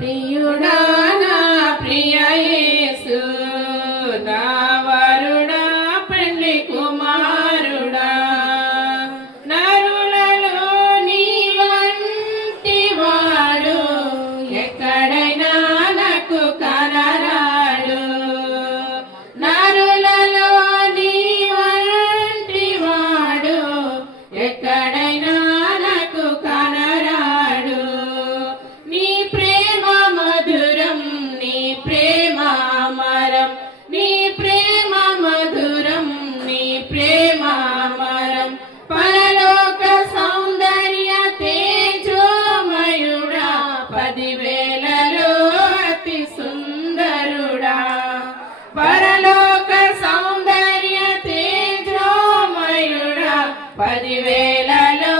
ప్రియుడా నా ప్రియ యేసు నా వరుడా పెండ్లి కుమారుడా నరులలో నీ వంటి వాడు ఎక్కడైనా నాకు కనరాడు నరులలో నీ వంటి వాడు ఎక్కడైనా నాకు కనరాడు నీ ప్రేమ మధురం నీ ప్రేమ అమరం నీ ప్రేమ మధురం నీ ప్రేమ అమరం పరలోక సౌందర్య తేజోమయుడా 10,000లో అతి సుందరుడా పరలోక సౌందర్య తేజోమయుడా 10,000లో